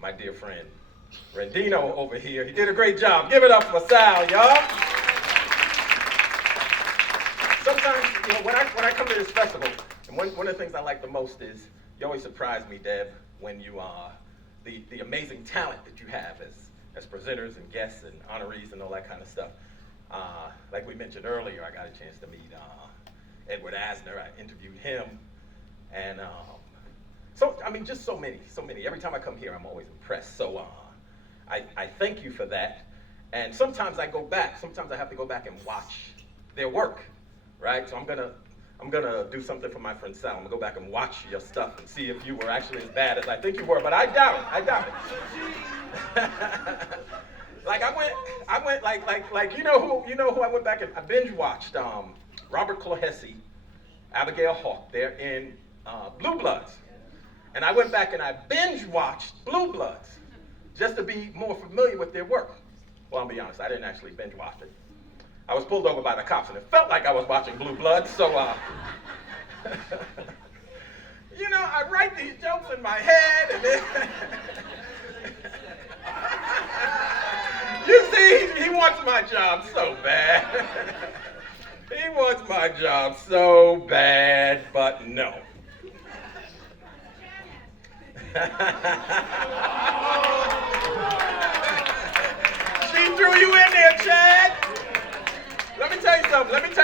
my dear friend, Rendino over here. He did a great job. Give it up for Sal, y'all. Sometimes, when I come to this festival, and one of the things I like the most is you always surprise me, Deb, when you the amazing talent that you have as presenters and guests and honorees and all that kind of stuff. Like we mentioned earlier, I got a chance to meet Edward Asner. I interviewed him, and just so many. Every time I come here, I'm always impressed. So I thank you for that. And sometimes I go back. Sometimes I have to go back and watch their work, right? So I'm gonna do something for my friend Sal. I'm gonna go back and watch your stuff and see if you were actually as bad as I think you were. But I doubt it. Like I went like you know who I went back and I binge watched Robert Clohessy, Abigail Hawke. They're in Blue Bloods, and I went back and I binge watched Blue Bloods just to be more familiar with their work. Well, I'll be honest, I didn't actually binge watch it. I was pulled over by the cops, and it felt like I was watching Blue Bloods. So I write these jokes in my head, and then you see, he wants my job so bad. He wants my job so bad, but no. She threw you in there, Chad. Let me tell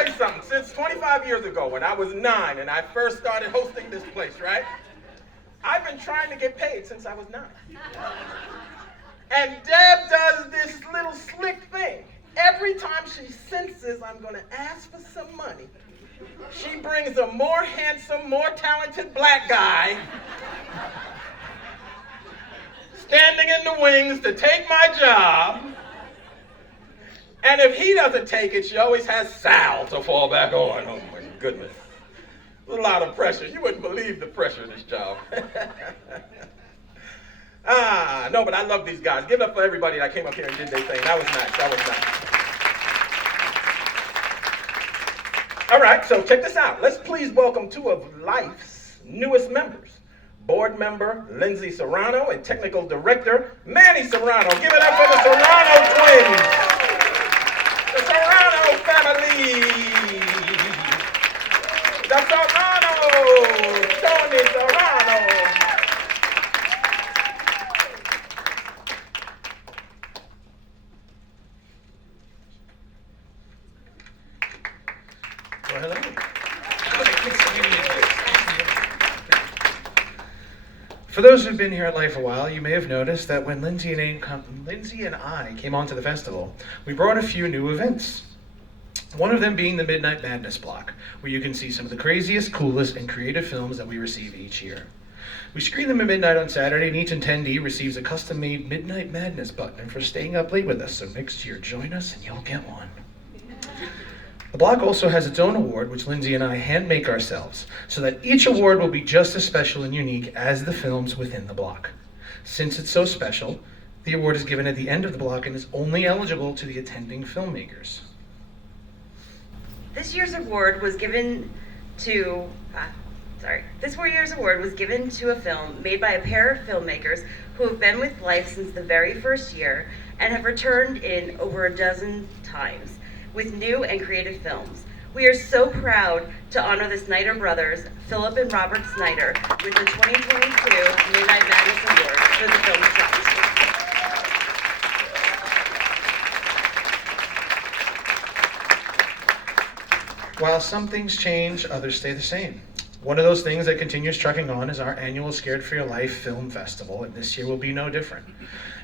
you something. Since 25 years ago, when I was 9 and I first started hosting this place, right? I've been trying to get paid since I was 9. And Deb does this little slick thing. Every time she senses I'm going to ask for some money, she brings a more handsome, more talented black guy standing in the wings to take my job. And if he doesn't take it, she always has Sal to fall back on. Oh my goodness. A lot of pressure. You wouldn't believe the pressure of this job. No, but I love these guys. Give it up for everybody that came up here and did their thing. That was nice. All right, so check this out. Let's please welcome two of LIIFE's newest members. Board member Lindsay Serrano and technical director Manny Serrano. Give it up for the Serrano twins. The Serrano family. The Serrano. Tony Serrano. Well, hello. For those who've been here at LIIFE a while, you may have noticed that when Lindsay and I came onto the festival, we brought a few new events. One of them being the Midnight Madness block, where you can see some of the craziest, coolest, and creative films that we receive each year. We screen them at midnight on Saturday, and each attendee receives a custom-made Midnight Madness button for staying up late with us, so next year join us and you'll get one. The block also has its own award, which Lindsay and I hand make ourselves, so that each award will be just as special and unique as the films within the block. Since it's so special, the award is given at the end of the block and is only eligible to the attending filmmakers. This year's award was given to a film made by a pair of filmmakers who have been with LIIFE since the very first year and have returned in over a dozen times with new and creative films. We are so proud to honor the Snyder brothers, Philip and Robert Snyder, with the 2022 Midnight Madness Award for the film Trust. While some things change, others stay the same. One of those things that continues trucking on is our annual Scared for Your Life Film Festival, and this year will be no different.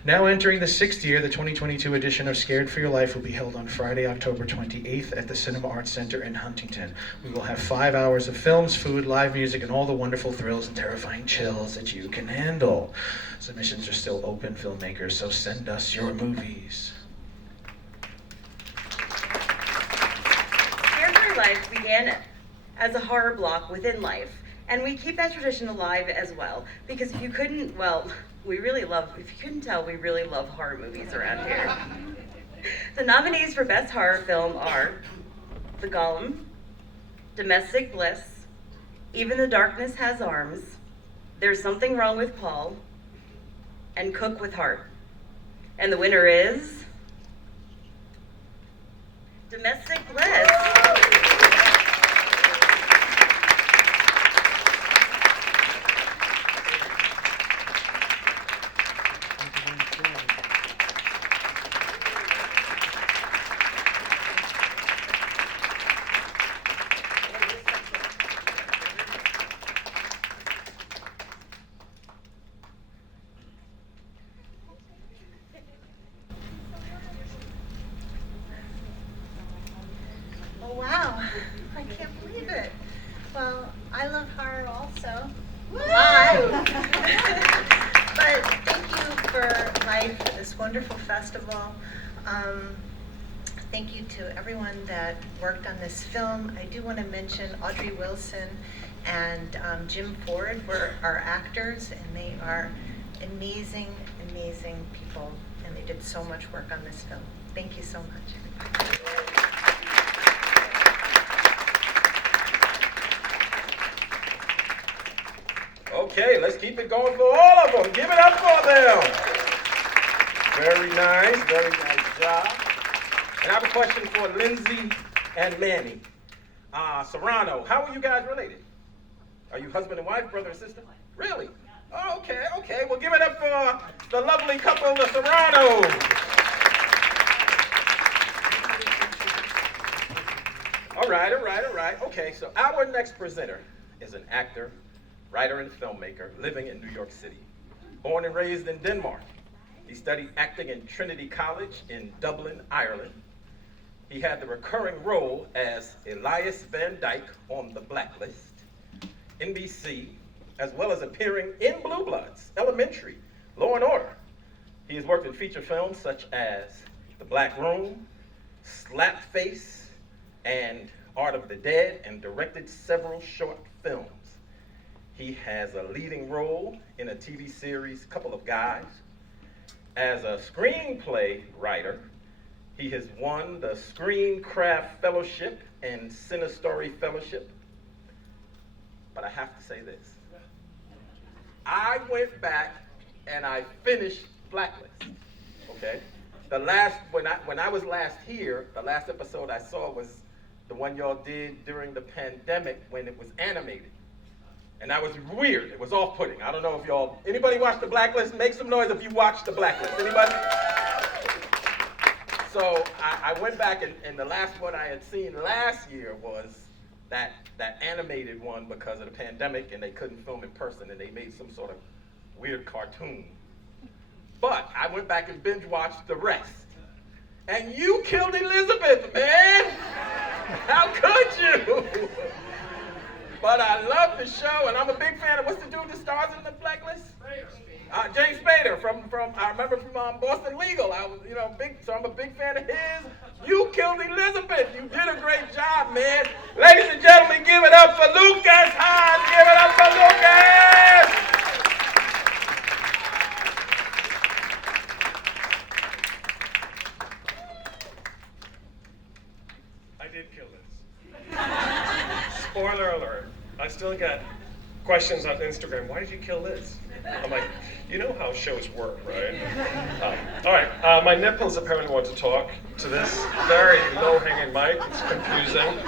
Now entering the 6th year, the 2022 edition of Scared for Your Life will be held on Friday, October 28th at the Cinema Arts Center in Huntington. We will have 5 hours of films, food, live music, and all the wonderful thrills and terrifying chills that you can handle. Submissions are still open, filmmakers, so send us your movies. Scared for Your Life began as a horror block within LIIFE, and we keep that tradition alive as well, because if you couldn't tell, we really love horror movies around here. The nominees for Best Horror Film are The Golem, Domestic Bliss, Even the Darkness Has Arms, There's Something Wrong with Paul, and cook with heart. And the winner is Domestic Bliss. Oh, wow. I can't believe it. Well, I love horror also. Live. But thank you for LIIFE, for this wonderful festival. Thank you to everyone that worked on this film. I do want to mention Audrey Wilson and Jim Ford were our actors, and they are amazing, amazing people, and they did so much work on this film. Thank you so much, everybody. Okay, let's keep it going for all of them. Give it up for them. Very nice job. And I have a question for Lindsay and Manny. Serrano, how are you guys related? Are you husband and wife, brother and sister? Really? Oh, okay. Well, give it up for the lovely couple, the Serranos. All right. Okay, so our next presenter is an actor, writer, and filmmaker living in New York City. Born and raised in Denmark, he studied acting in Trinity College in Dublin, Ireland. He had the recurring role as Elias Van Dyke on The Blacklist, NBC, as well as appearing in Blue Bloods, Elementary, Law and Order. He has worked in feature films such as The Black Room, Slapface, and Art of the Dead, and directed several short films. He has a leading role in a TV series, Couple of Guys. As a screenplay writer, he has won the Screencraft Fellowship and Cinestory Fellowship. But I have to say this. I went back and I finished Blacklist, okay? When I was last here, the last episode I saw was the one y'all did during the pandemic when it was animated. And that was weird. It was off-putting. I don't know if anybody watched The Blacklist? Make some noise if you watched The Blacklist. Anybody? So I went back, and the last one I had seen last year was that animated one because of the pandemic, and they couldn't film in person, and they made some sort of weird cartoon. But I went back and binge-watched the rest. And you killed Elizabeth, man! How could you? But I love the show, and I'm a big fan of, what's the dude that stars in The Blacklist? James Spader from I remember from Boston Legal. I was, so I'm a big fan of his. You killed Elizabeth. You did a great job, man. Ladies and gentlemen, give it up for Lukas Hahn. Give it up for Lukas. I did kill this. Spoiler alert. I still get questions on Instagram. Why did you kill Liz? I'm like, you know how shows work, right? All right. My nipples apparently want to talk to this very low-hanging mic. It's confusing.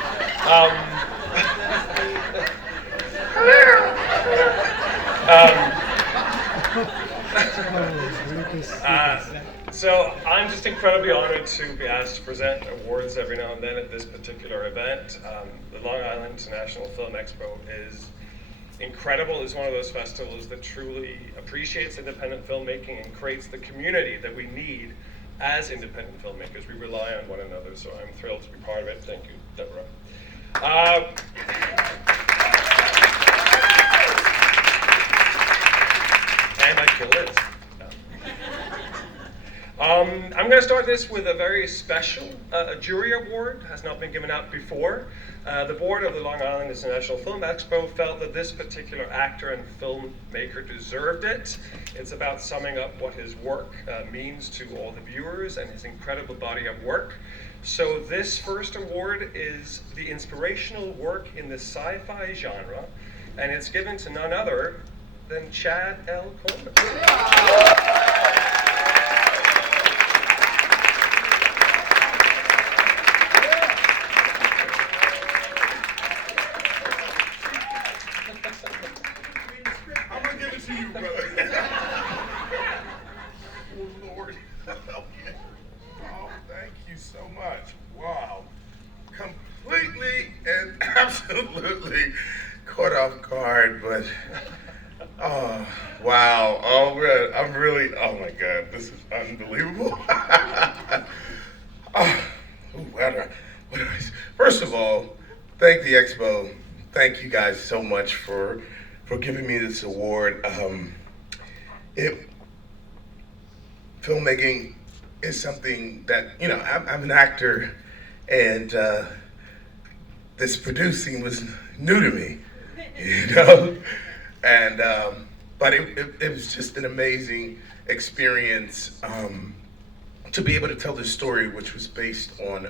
So I'm just incredibly honored to be asked to present awards every now and then at this particular event. The Long Island International Film Expo is incredible. It's one of those festivals that truly appreciates independent filmmaking and creates the community that we need as independent filmmakers. We rely on one another, so I'm thrilled to be part of it. Thank you, Deborah. And I kill Liz. I'm going to start this with a very special jury award. Has not been given out before. The board of the Long Island International Film Expo felt that this particular actor and filmmaker deserved it. It's about summing up what his work means to all the viewers and his incredible body of work. So this first award is the inspirational work in the sci-fi genre, and it's given to none other than Chad L. Coleman. my God, this is unbelievable. First of all, thank the Expo. Thank you guys so much for giving me this award. Filmmaking is something that, I'm an actor, and this producing was new to me, and but it was just an amazing experience to be able to tell this story, which was based on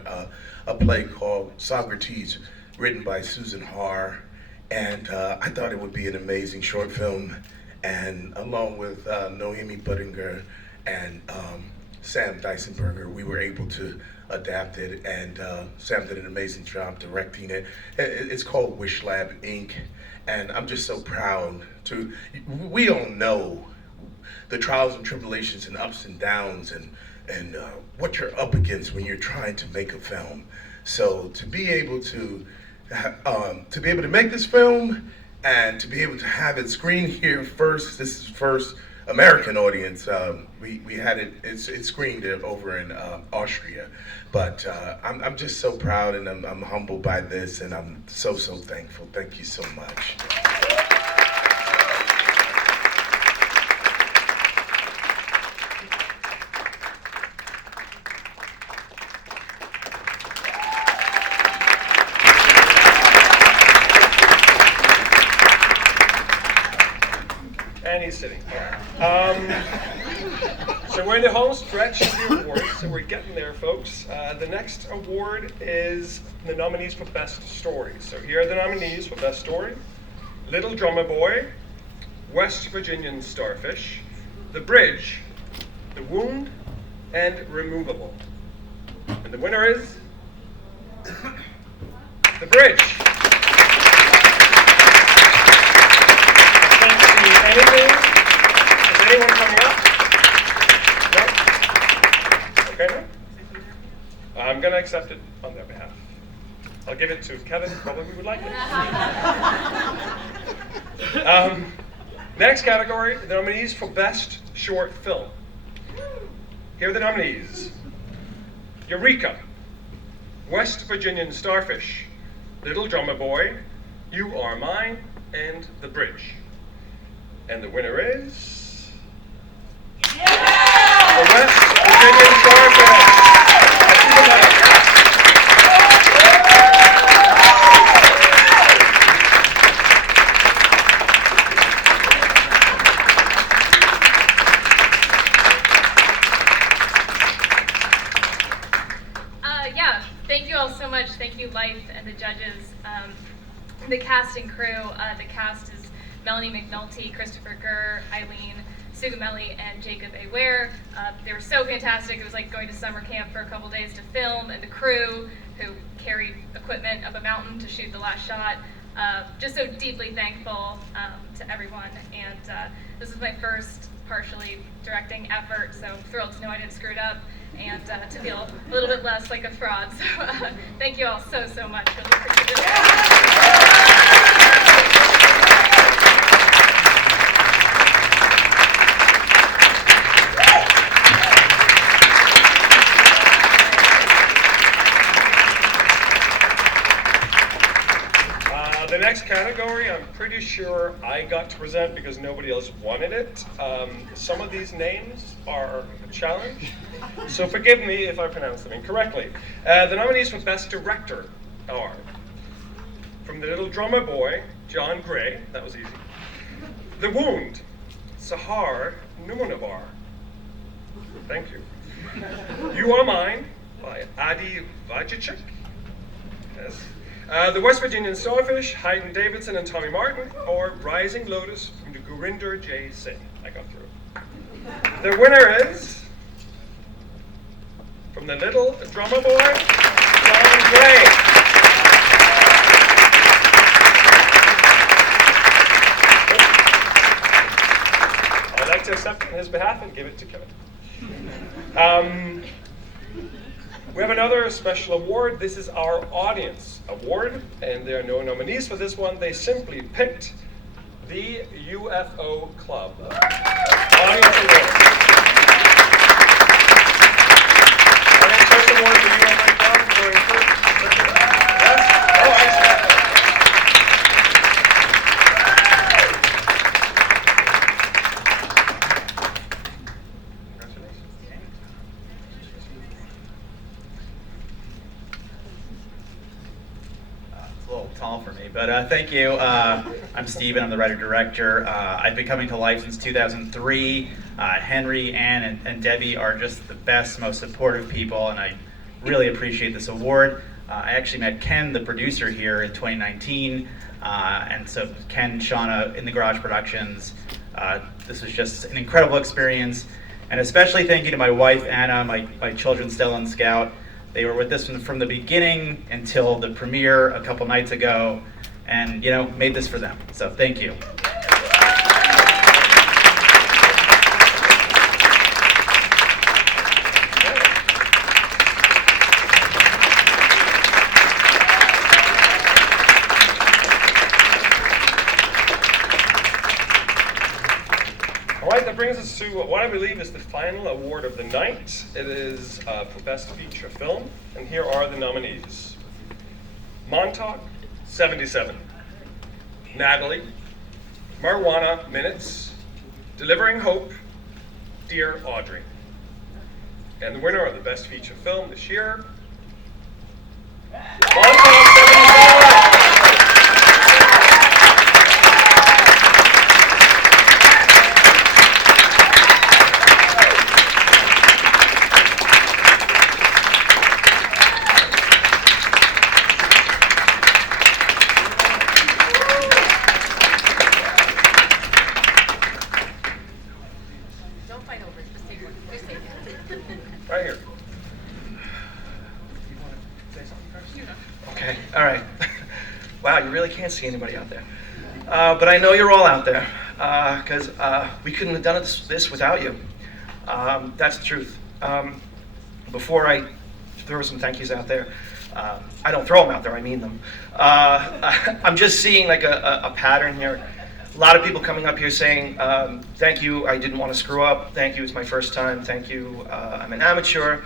a play called Socrates, written by Susan Haar, and I thought it would be an amazing short film, and along with Noemi Buttinger and Sam Dysenberger, we were able to adapt it, and Sam did an amazing job directing it. It's called Wish Lab Inc., and I'm just so proud we all know the trials and tribulations and ups and downs and what you're up against when you're trying to make a film. So to be able to make this film and to be able to have it screened here first, this is first American audience. We had it screened over in Austria, but I'm just so proud, and I'm humbled by this, and I'm so thankful. Thank you so much. And he's sitting. So we're in the home stretch of the awards, so we're getting there, folks. The next award is the nominees for Best Story. So here are the nominees for Best Story: Little Drummer Boy, West Virginian Starfish, The Bridge, The Wound, and Removable. And the winner is The Bridge. Anything? Is anyone coming up? No? Okay, no? I'm going to accept it on their behalf. I'll give it to Kevin, probably would like it. Next category, the nominees for Best Short Film. Here are the nominees: Eureka, West Virginian Starfish, Little Drummer Boy, You Are Mine, and The Bridge. And the winner is the West Virginian Starfish. Yeah, thank you all so much. Thank you, LIIFE, and the judges, the cast and crew. The cast is Melanie McNulty, Christopher Gurr, Eileen Sugamelli, and Jacob A. Ware. They were so fantastic. It was like going to summer camp for a couple days to film, and the crew who carried equipment up a mountain to shoot the last shot. Just so deeply thankful to everyone. And this is my first partially directing effort, so I'm thrilled to know I didn't screw it up and to feel a little bit less like a fraud. So thank you all so much. Really appreciate it. The next category, I'm pretty sure I got to present because nobody else wanted it. Some of these names are a challenge, so forgive me if I pronounce them incorrectly. The nominees for Best Director are, from The Little Drummer Boy, John Gray, that was easy. The Wound, Sahar Numanavar. Thank you. You Are Mine, by Adi Vajicek. Yes. The West Virginian Starfish, Hayden Davidson and Tommy Martin, or Rising Lotus from the Gurinder J. Singh. I got through. The winner is, from The Little Drummer Boy, John Gray. I'd like to accept it on his behalf and give it to Kevin. We have another special award. This is our audience award, and there are no nominees for this one. They simply picked the UFO Club Audience Award. tall for me, but thank you. I'm Steven, I'm the writer-director. I've been coming to LIIFE since 2003. Henry, Ann, and Debbie are just the best, most supportive people, and I really appreciate this award. I actually met Ken, the producer here, in 2019, and so Ken, Shauna in the Garage Productions. This was just an incredible experience, and especially thank you to my wife, Anna, my children, Stella and Scout. They were with this from the beginning until the premiere a couple nights ago, and made this for them. So thank you. All right, that brings us to what I believe is the final award of the night. It is for Best Feature Film, and here are the nominees. Montauk, 77. Natalie, Marijuana Minutes, Delivering Hope, Dear Audrey. And the winner of the Best Feature Film this year, Montauk, 77. Right here. Okay, all right. Wow, you really can't see anybody out there. But I know you're all out there, because we couldn't have done this without you. That's the truth. Before I throw some thank yous out there, I don't throw them out there, I mean them. I'm just seeing like a pattern here. A lot of people coming up here saying, thank you, I didn't want to screw up. Thank you, it's my first time. Thank you, I'm an amateur.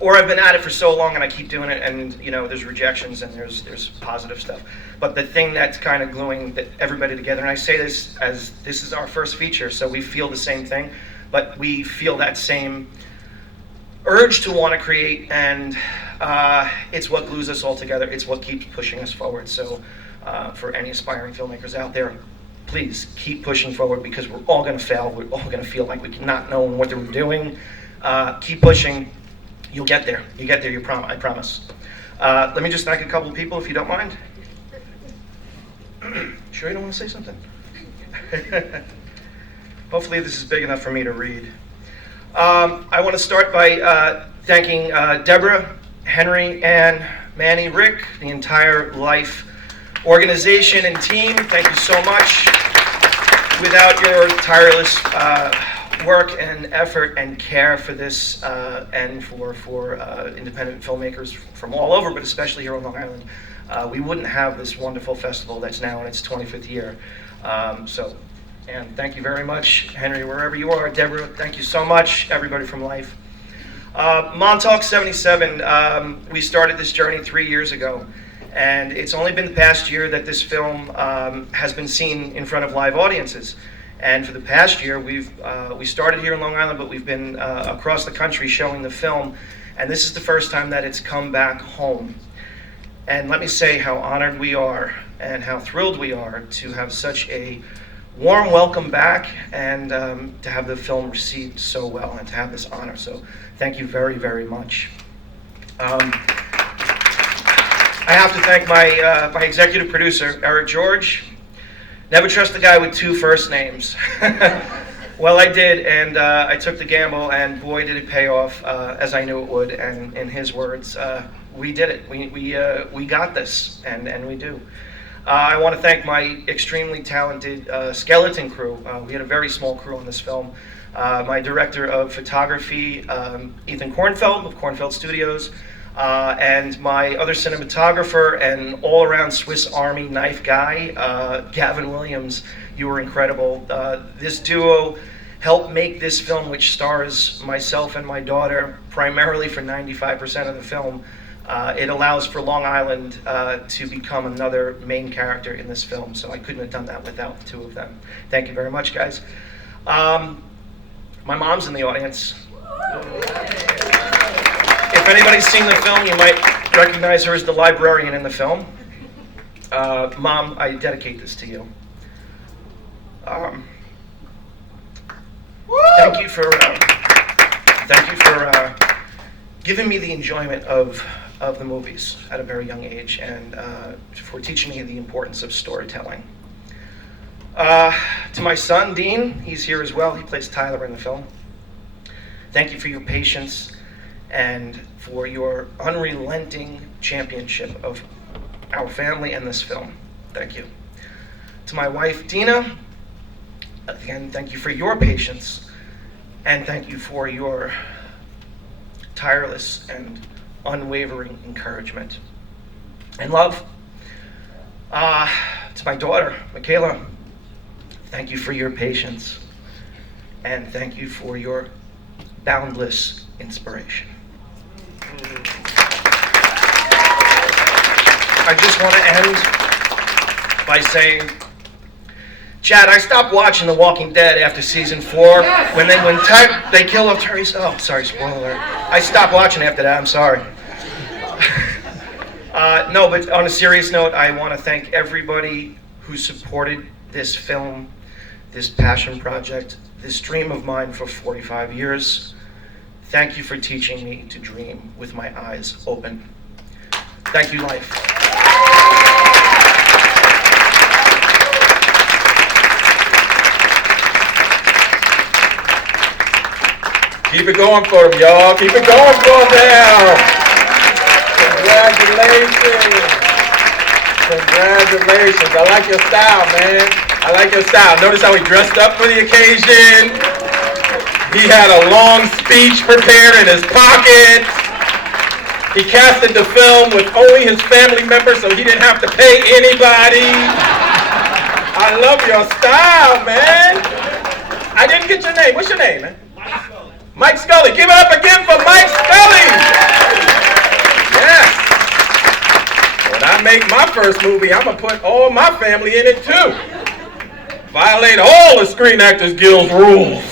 Or I've been at it for so long and I keep doing it, and there's rejections and there's positive stuff. But the thing that's kind of gluing everybody together, and I say this as this is our first feature, so we feel the same thing, but we feel that same urge to want to create, and it's what glues us all together. It's what keeps pushing us forward. So for any aspiring filmmakers out there, please keep pushing forward, because we're all going to fail. We're all going to feel like we're not knowing what we're doing. Keep pushing. You'll get there. You get there, I promise. Let me just thank a couple of people, if you don't mind. Sure you don't want to say something? Hopefully this is big enough for me to read. I want to start by thanking Deborah, Henry, Ann, Manny, Rick, the entire LIIFE organization and team. Thank you so much. Without your tireless work and effort and care for this and for independent filmmakers from all over, but especially here on Long Island, we wouldn't have this wonderful festival that's now in its 25th year. And thank you very much, Henry, wherever you are. Deborah, thank you so much. Everybody from LIIFE. Montauk 77, we started this journey 3 years ago. And it's only been the past year that this film has been seen in front of live audiences. And for the past year, we started here in Long Island, but we've been across the country showing the film. And this is the first time that it's come back home. And let me say how honored we are and how thrilled we are to have such a warm welcome back, and to have the film received so well and to have this honor. So thank you very, very much. I have to thank my executive producer, Eric George. Never trust a guy with two first names. Well, I did, and I took the gamble, and boy, did it pay off, as I knew it would. And in his words, we did it. We got this, and we do. I want to thank my extremely talented skeleton crew. We had a very small crew on this film. My director of photography, Ethan Kornfeld of Kornfeld Studios, and my other cinematographer and all-around Swiss Army knife guy, Gavin Williams. You were incredible. This duo helped make this film, which stars myself and my daughter primarily for 95% of the film. It allows for Long Island to become another main character in this film, so I couldn't have done that without the two of them. Thank you very much, guys. My mom's in the audience. If anybody's seen the film, you might recognize her as the librarian in the film. Mom, I dedicate this to you. Thank you for giving me the enjoyment of the movies at a very young age, and for teaching me the importance of storytelling. To my son, Dean, he's here as well. He plays Tyler in the film. Thank you for your patience and for your unrelenting championship of our family and this film. Thank you. To my wife, Dina, again, thank you for your patience, and thank you for your tireless and unwavering encouragement and love. To my daughter, Michaela, thank you for your patience, and thank you for your boundless inspiration. I just want to end by saying, Chad, I stopped watching The Walking Dead after season 4 when they kill off Terry. Oh, sorry, spoiler alert. I stopped watching after that. I'm sorry. No, but on a serious note, I want to thank everybody who supported this film, this passion project, this dream of mine for 45 years. Thank you for teaching me to dream with my eyes open. Thank you, LIIFE. Keep it going for them, y'all. Keep it going for them now. Congratulations. Congratulations. I like your style, man. I like your style. Notice how he dressed up for the occasion. He had a long speech prepared in his pocket. He casted the film with only his family members, so he didn't have to pay anybody. I love your style, man. I didn't get your name. What's your name, man? Mike Scully. Give it up again for Mike Scully. Yes. When I make my first movie, I'm going to put all my family in it too. Violate all the Screen Actors Guild rules.